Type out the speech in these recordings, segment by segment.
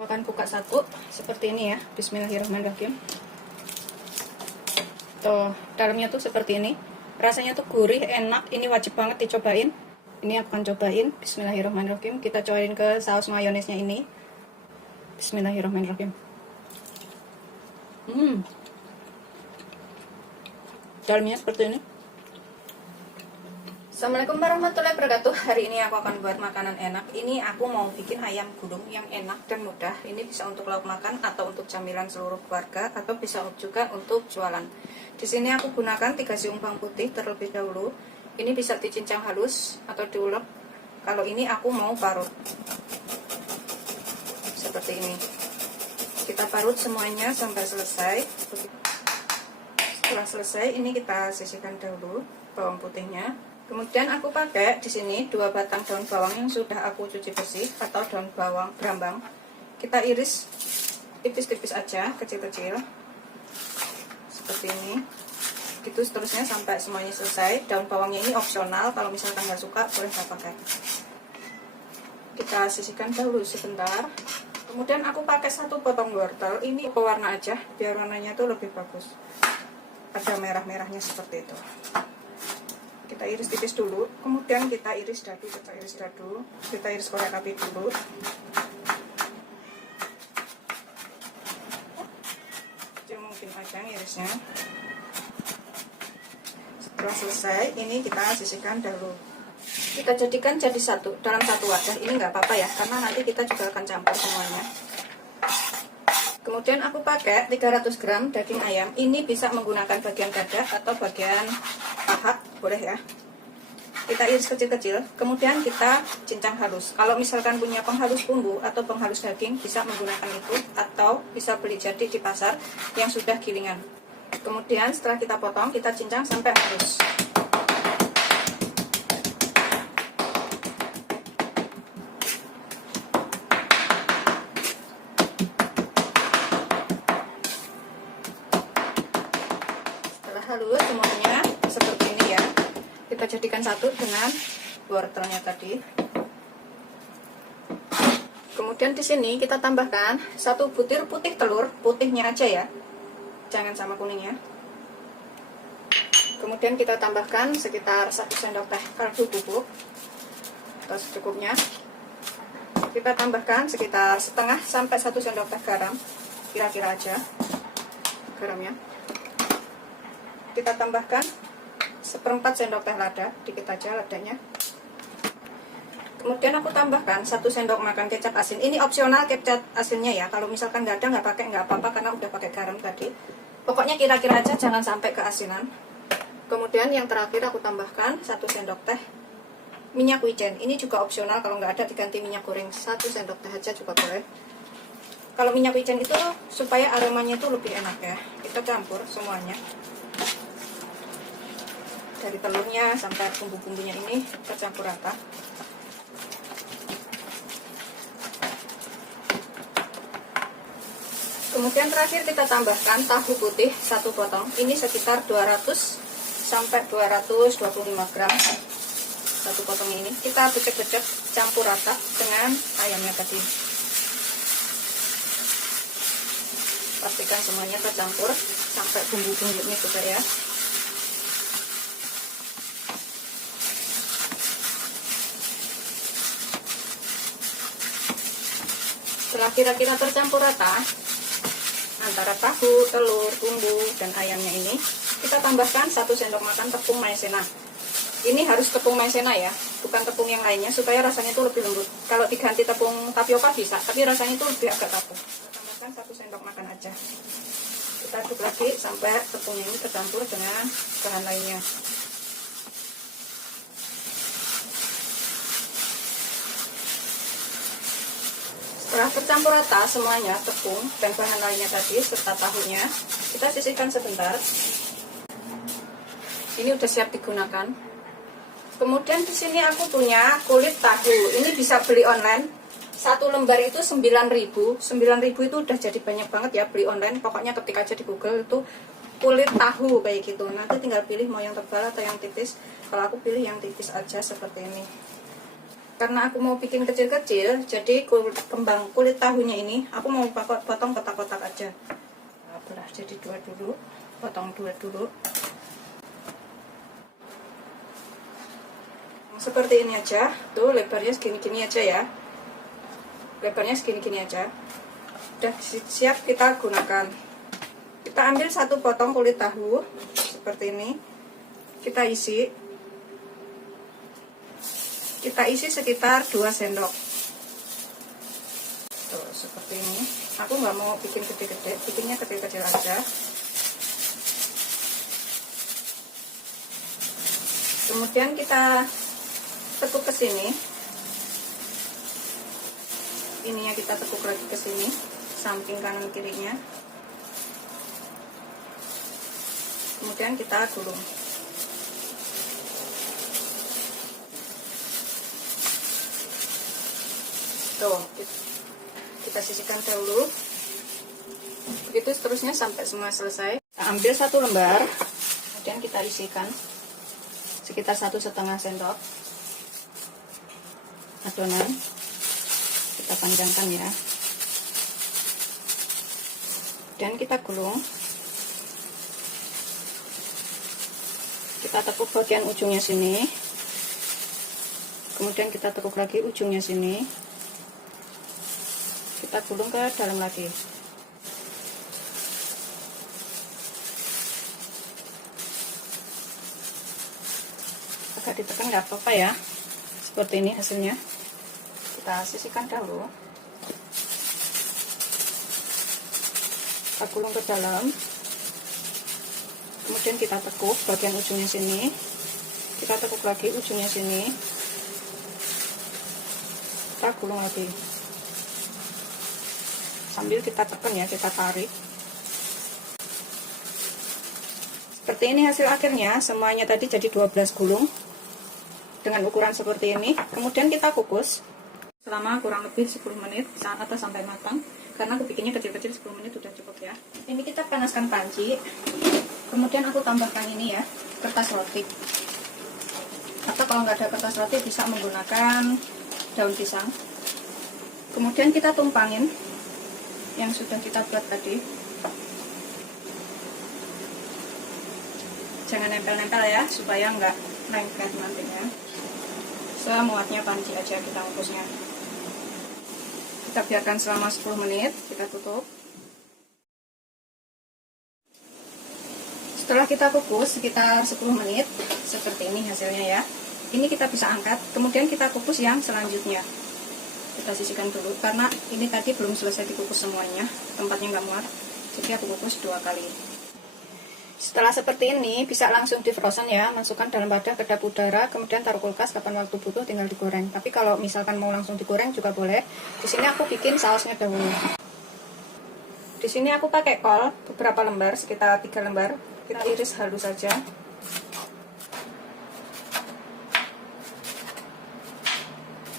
Aku akan buka satu seperti ini ya. Bismillahirrahmanirrahim. Tuh, dalamnya tuh seperti ini. Rasanya tuh gurih, enak. Ini wajib banget dicobain. Ini aku akan cobain. Bismillahirrahmanirrahim. Kita cobain ke saus mayonesnya ini. Bismillahirrahmanirrahim. Dalamnya seperti ini. Assalamualaikum warahmatullahi wabarakatuh. Hari ini aku akan buat makanan enak. Ini aku mau bikin ayam gulung yang enak dan mudah. Ini bisa untuk lauk makan atau untuk camilan seluruh keluarga, atau bisa juga untuk jualan. Di sini aku gunakan 3 siung bawang putih terlebih dahulu. Ini bisa dicincang halus atau diulek. Kalau ini aku mau parut seperti ini. Kita parut semuanya sampai selesai. Setelah selesai, ini kita sisihkan dahulu bawang putihnya. Kemudian aku pakai di sini 2 batang daun bawang yang sudah aku cuci bersih atau daun bawang brambang. Kita iris tipis-tipis aja, kecil-kecil. Seperti ini. Gitu seterusnya sampai semuanya selesai. Daun bawangnya ini opsional, kalau misalkan nggak suka boleh nggak pakai. Kita sisihkan dahulu sebentar. Kemudian aku pakai 1 potong wortel. Ini pewarna aja, biar warnanya tuh lebih bagus. Ada merah-merahnya seperti itu. Kita iris tipis dulu, kemudian kita iris dadu, kita iris korek api dulu. Kecil mungkin aja irisnya. Setelah selesai, ini kita sisihkan dahulu. Kita jadikan jadi satu dalam satu wadah. Ini nggak apa-apa ya, karena nanti kita juga akan campur semuanya. Kemudian aku pakai 300 gram daging ayam. Ini bisa menggunakan bagian dada atau bagian paha, boleh ya. Kita iris kecil-kecil, kemudian kita cincang halus. Kalau misalkan punya penghalus bumbu atau penghalus daging, bisa menggunakan itu, atau bisa beli jadi di pasar yang sudah gilingan. Kemudian setelah kita potong, kita cincang sampai halus. Halus semuanya seperti ini ya. Kita jadikan satu dengan wortelnya tadi. Kemudian di sini kita tambahkan 1 butir putih telur, putihnya aja ya, jangan sama kuningnya. Kemudian kita tambahkan sekitar 1 sendok teh kaldu bubuk atau secukupnya. Kita tambahkan sekitar setengah sampai 1 sendok teh garam, kira-kira aja garamnya. Kita tambahkan 1/4 sendok teh lada, dikit aja ladanya. Kemudian aku tambahkan 1 sendok makan kecap asin. Ini opsional kecap asinnya ya. Kalau misalkan nggak ada, nggak pakai nggak apa-apa, karena udah pakai garam tadi. Pokoknya kira-kira aja, jangan sampai keasinan. Kemudian yang terakhir aku tambahkan 1 sendok teh minyak wijen. Ini juga opsional, kalau nggak ada diganti minyak goreng. 1 sendok teh aja juga boleh. Kalau minyak wijen itu supaya aromanya itu lebih enak ya. Kita campur semuanya. Dari telurnya sampai bumbu-bumbunya ini tercampur rata. Kemudian terakhir kita tambahkan tahu putih 1 potong. Ini sekitar 200 sampai 225 gram. 1 potong ini kita becek-becek, campur rata dengan ayamnya tadi. Pastikan semuanya tercampur sampai bumbu-bumbunya juga ya. Setelah kira-kira tercampur rata antara tahu, telur, bumbu, dan ayamnya ini, kita tambahkan 1 sendok makan tepung maizena. Ini harus tepung maizena ya, bukan tepung yang lainnya, supaya rasanya itu lebih lembut. Kalau diganti tepung tapioka bisa, tapi rasanya itu lebih agak kaku. Kita tambahkan 1 sendok makan aja. Kita aduk lagi sampai tepungnya ini tercampur dengan bahan lainnya. Setelah tercampur rata semuanya, tepung dan bahan lainnya tadi serta tahunya, kita sisihkan sebentar. Ini udah siap digunakan. Kemudian di sini aku punya kulit tahu. Ini bisa beli online. 1 lembar itu 9.000. 9.000 itu udah jadi banyak banget ya, beli online. Pokoknya ketik aja di Google itu kulit tahu kayak gitu. Nanti tinggal pilih mau yang tebal atau yang tipis. Kalau aku pilih yang tipis aja seperti ini. Karena aku mau bikin kecil-kecil, jadi kembang kulit tahunya ini aku mau potong kotak-kotak aja. Nah, belah jadi 2 dulu, potong 2 dulu. Seperti ini aja, tuh lebarnya segini-gini aja ya. Lebarnya segini-gini aja. Udah siap kita gunakan. Kita ambil 1 potong kulit tahu seperti ini. Kita isi sekitar 2 sendok. Tuh seperti ini. Aku nggak mau bikin gede-gede, bikinnya kecil-kecil aja. Kemudian kita tekuk ke sini. Ininya kita tekuk lagi ke sini, samping kanan kirinya. Kemudian kita gulung. Tuh, kita sisihkan dahulu. Begitu seterusnya sampai semua selesai. Kita ambil 1 lembar, kemudian kita isikan sekitar 1,5 sendok adonan. Kita panjangkan ya, dan kita gulung. Kita tekuk bagian ujungnya sini, kemudian kita tekuk lagi ujungnya sini, kita gulung ke dalam lagi. Agak ditekan nggak apa-apa ya. Seperti ini hasilnya. Kita sisihkan dahulu. Kita gulung ke dalam. Kemudian kita tekuk bagian ujungnya sini. Kita tekuk lagi ujungnya sini. Kita gulung lagi. Sambil kita tekan ya, kita tarik. Seperti ini hasil akhirnya. Semuanya tadi jadi 12 gulung. Dengan ukuran seperti ini. Kemudian kita kukus selama kurang lebih 10 menit atau sampai matang. Karena aku bikinnya kecil-kecil, 10 menit sudah cukup ya. Ini kita panaskan panci. Kemudian aku tambahkan ini ya, kertas roti. Atau kalau nggak ada kertas roti bisa menggunakan daun pisang. Kemudian kita tumpangin yang sudah kita buat tadi. Jangan nempel-nempel ya, supaya nggak lengket nantinya. Semuatnya panci aja kita kukusnya. Kita biarkan selama 10 menit, kita tutup. Setelah kita kukus sekitar 10 menit, seperti ini hasilnya ya. Ini kita bisa angkat, kemudian kita kukus yang selanjutnya. Kita sisihkan dulu, karena ini tadi belum selesai dikukus semuanya, tempatnya nggak muat, jadi aku kukus 2 kali. Setelah seperti ini, bisa langsung di frozen ya, masukkan dalam wadah kedap udara, kemudian taruh kulkas, kapan waktu butuh tinggal digoreng. Tapi kalau misalkan mau langsung digoreng juga boleh. Di sini aku bikin sausnya dahulu. Di sini aku pakai kol beberapa lembar, sekitar 3 lembar. Kita iris halus saja.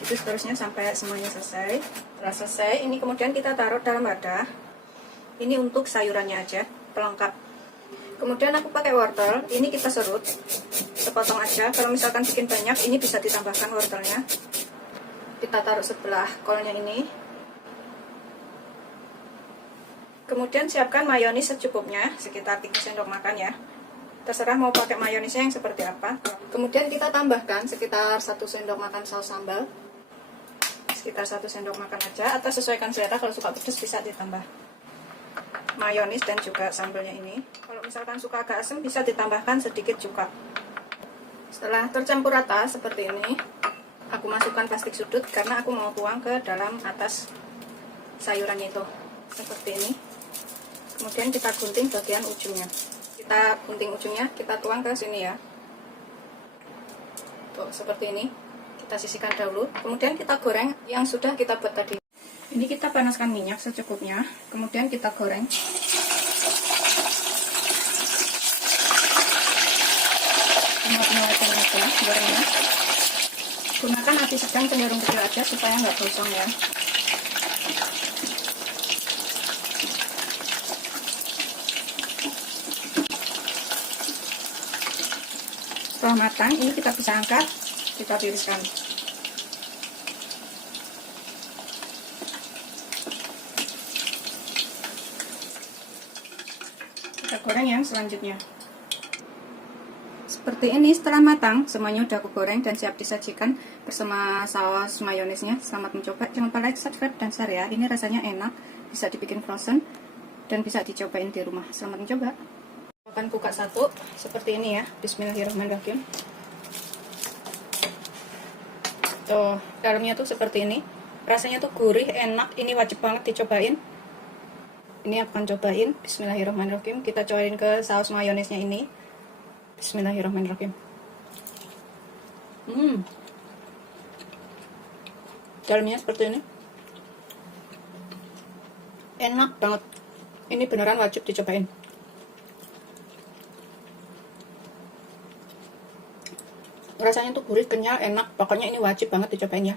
Itu seterusnya sampai semuanya selesai. Setelah selesai, ini kemudian kita taruh dalam wadah. Ini untuk sayurannya aja, pelengkap. Kemudian aku pakai wortel, ini kita serut sepotong aja. Kalau misalkan bikin banyak, ini bisa ditambahkan wortelnya. Kita taruh sebelah kolnya ini. Kemudian siapkan mayonis secukupnya, sekitar 3 sendok makan ya. Terserah mau pakai mayonisnya yang seperti apa. Kemudian kita tambahkan sekitar 1 sendok makan saus sambal. Sekitar 1 sendok makan aja, atau sesuaikan selera, kalau suka pedas bisa ditambah mayonis dan juga sambalnya ini. Kalau misalkan suka agak asam bisa ditambahkan sedikit cuka. Setelah tercampur rata seperti ini, aku masukkan plastik sudut karena aku mau tuang ke dalam atas sayurannya itu. Seperti ini. Kemudian kita gunting bagian ujungnya. Kita gunting ujungnya, kita tuang ke sini ya. Tuh, seperti ini. Kita sisihkan dahulu. Kemudian kita goreng yang sudah kita buat tadi. Ini kita panaskan minyak secukupnya, kemudian kita goreng. Mulai gorengnya. Gunakan api sedang cenderung kecil aja supaya nggak gosong ya. Setelah matang, ini kita bisa angkat, kita tiriskan. Kita goreng yang selanjutnya. Seperti ini, setelah matang, semuanya udah aku goreng dan siap disajikan bersama saus mayonesnya. Selamat mencoba, jangan lupa like, subscribe, dan share ya. Ini rasanya enak, bisa dibikin frozen dan bisa dicobain di rumah. Selamat mencoba. Akan buka satu seperti ini ya. Bismillahirrahmanirrahim. Tuh, dalamnya tuh seperti ini. Rasanya tuh gurih, enak. Ini wajib banget dicobain. Ini akan cobain. Bismillahirrahmanirrahim. Kita cobain ke saus mayonesnya ini. Bismillahirrahmanirrahim. Dalamnya seperti ini. Enak banget. Ini beneran wajib dicobain. Rasanya tuh gurih, kenyal, enak. Pokoknya ini wajib banget dicobain ya.